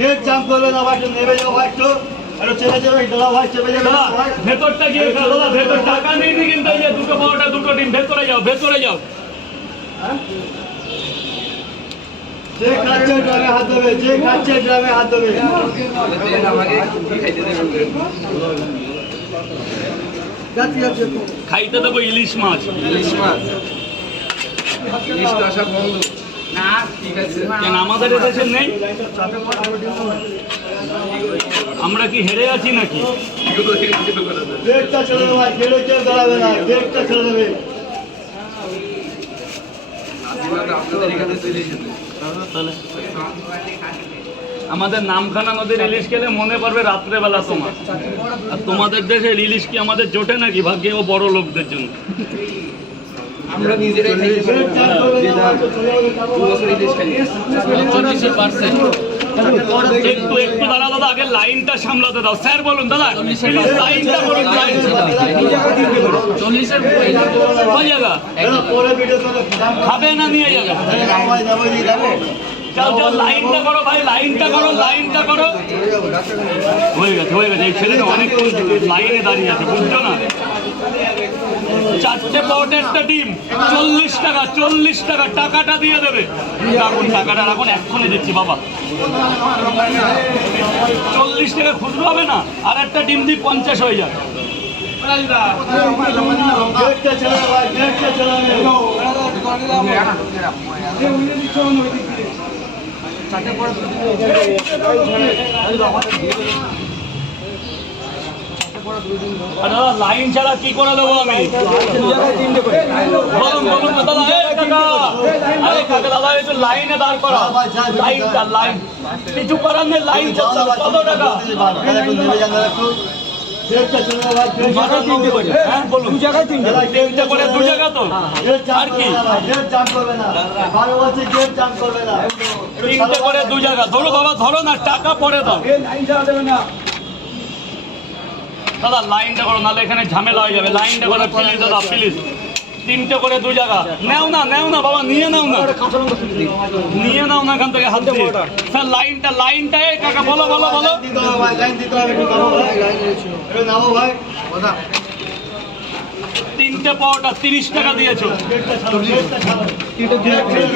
Gate জাম করবে না ভাই, নেমে যাও ভাই, একটু ছেড়ে যাবে, দাদা ভাই চেপে যাবে ভাই। ভেতরটা গিয়ে দাদা, ভেতর টাকা নেই কিন্তু এই যে দুটো পাওয়াটা দুটো টিম ভেতরে যাও, ভেতরে যাও। যে খাচ্ছে ড্রামে হাত দেবে, যে খাচ্ছে ড্রামে হাত দেবে। খাইতে দেবো ইলিশ মাছ। কেন আমাদের এদেশে নেই? আমরা কি হেরে আছি নাকি? গেটটা ছেড়ে দেবে ভাই, গেটে কেউ দাঁড়াবে না, গেটটা ছেড়ে দেবে। আমাদের নামখানা নদীর ইলিশ খেলে মনে পড়বে রাত্রেবেলা তোমার। আর তোমাদের দেশের ইলিশ কি আমাদের জোটে নাকি? ভাগ্যে ও বড় লোকদের জন্য। আমরা নিজেরাই খাই। গেট জাম করবে না ভাই, তো চলে যাবে, যাবো ভাই। একটু একটু দাঁড়া দাদা, আগে লাইনটা সামলাতে দাও। স্যার বলুন দাদা, প্লিজ লাইনটা করুন। লাইন 40-এর কোন জায়গা পরে ভিডিও করে জাম খাবে না নিয়ে যাবে? ভাই, যাবো দিয়ে যাবো। যাও যাও, লাইনটা করো ভাই, লাইনটা করো, লাইনটা করো। হয়ে গেছে, হয়ে গেছে। এই ছেলেটা অনেক লাইনে দাঁড়িয়ে আছে, বুঝছো না? 4টে পটে একটা টিম, 40 টাকা, 40 টাকা। টাকাটা দিয়ে দেবে। রাখুন টাকাটা, রাখুন, এক্ষুনি দিচ্ছি বাবা। 40 টাকা খুচরো হবে না? আর একটা ডিম দিয়ে 50 হয়ে যাবে। গেটটা ছেড়ে দেবে ভাই, গেটটা ছেড়ে দেবে। আর দাদা লাইন ছাড়া কি করে দেবো আমি? বলুন বলুন দাদা। এই কাকা, আরে কাকা দাদা, একটু লাইনে দাঁড় করা। লাইনটা, লাইন কিছু করার নেই, লাইন চলছে। কত টাকা? গেটটা ছেড়ে দেবে ভাই, হ্যাঁ বলুন। তিনটে করে দু জায়গা তো? আর কি? গেট জাম করবে না, 12 বলছি গেট জাম করবে না। তিনটে করে দু জায়গা। ধরো বাবা, ধরো না, টাকা পরে দাও। দাদা লাইনটা করো, নাহলে এখানে ঝামেলা হয়ে যাবে। লাইনটা করো প্লিজ দাদা, প্লিজ। তিনটে করে দু জায়গা। নেও না, নেও না বাবা, নিয়ে নাও না, নিয়ে নাও না এখান থেকে হাত দিয়ে। স্যার লাইনটা, লাইনটা। এই কাকা বলো বলো বলো। দিতে হবে ভাই, লাইন দিতে হবে, একটু নামো ভাই, একটু নামো ভাই। তিনটে পাওয়াটা 30 টাকা দিয়েছো। গেটটা ছাড়ো, গেটটা ছাড়ো। গেট ছেড়ে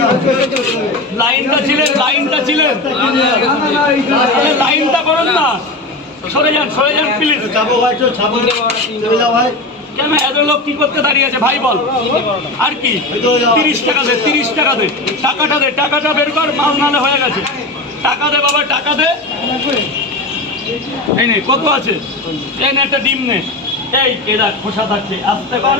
দিতে হবে। লাইনটা ছিলেন, লাইনটা ছিলেন। আরে লাইনটা করুন না, সরে যান, সরে যান প্লিজ। যাবো ভাই, একটু ছাবো, চলে যাও ভাই। কেন এত লোক কি করতে দাঁড়িয়ে আছে ভাই বল? আর কি? 30 টাকা দে, 30 টাকা দে। টাকাটা দে, টাকাটা বের কর, মাল নালে হয়ে গেছে। টাকা দে বাবা, টাকা দে। এই নে, কত আছে? এই নে একটা ডিম নে। এই এরা খোসা থাকছে, আসতে পার।